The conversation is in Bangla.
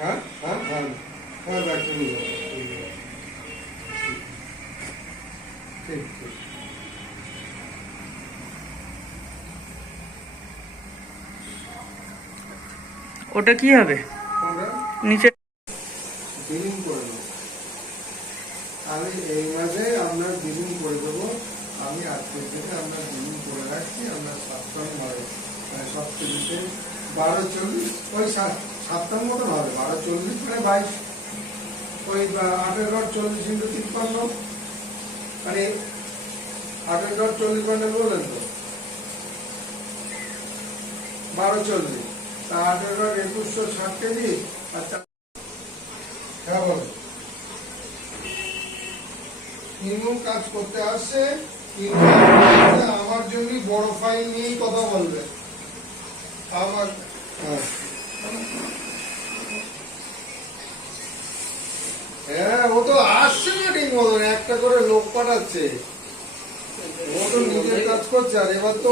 হ্যাঁ হ্যাঁ হ্যাঁ হ্যাঁ ডাক্তার নিয়ে যাবো। ঠিক ঠিক। ওটা কি হবে কোনটা? নিচে? বিলিং করে দেবো আমি এই মাসে আপনার বিলিং করে দেবো। আমি আজকের দিনে আপনার বিলিং করে রাখছি। আপনার সপ্তাহে 12:40 ওই 7টার মতন হবে। 12:40 মানে 22 ওই 18.40 × 53 মানে 18.40 বান্ডেল বললেন তো 12:40 তা 18.2160 কেজি। আচ্ছা হ্যাঁ বলো। মিনিমাম কাজ করতে আসছে কিন্তু আমার জন্য বড় ফাইল নিয়েই কথা বলবে আমার। হ্যাঁ ও তো আসছে না ঠিক মতন, একটা করে লোক পাঠাচ্ছে। ও তো নিজের কাজ করছে আর এবার তো